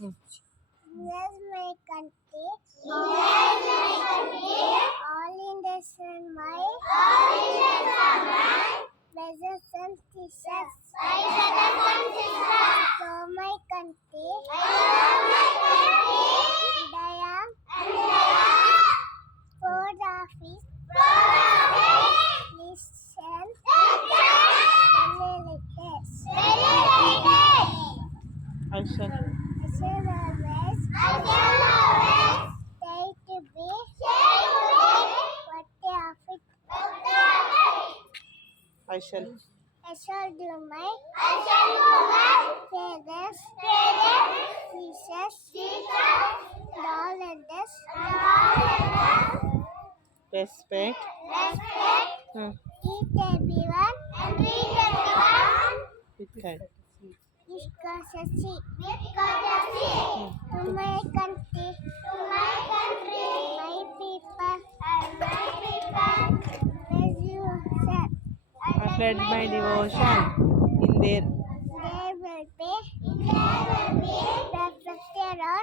Mm. Yes, my country. All in the sun, my brothers and sisters. So my country. And I am for office. Listen. I shall. I shall always stay to be what they offer. I shall. I shall do my prayers, wishes, and all others. Respect. Hmm. Eat everyone With kind. is courtesy. To my country, my people, as you said, I pledge my devotion in their they will be protected or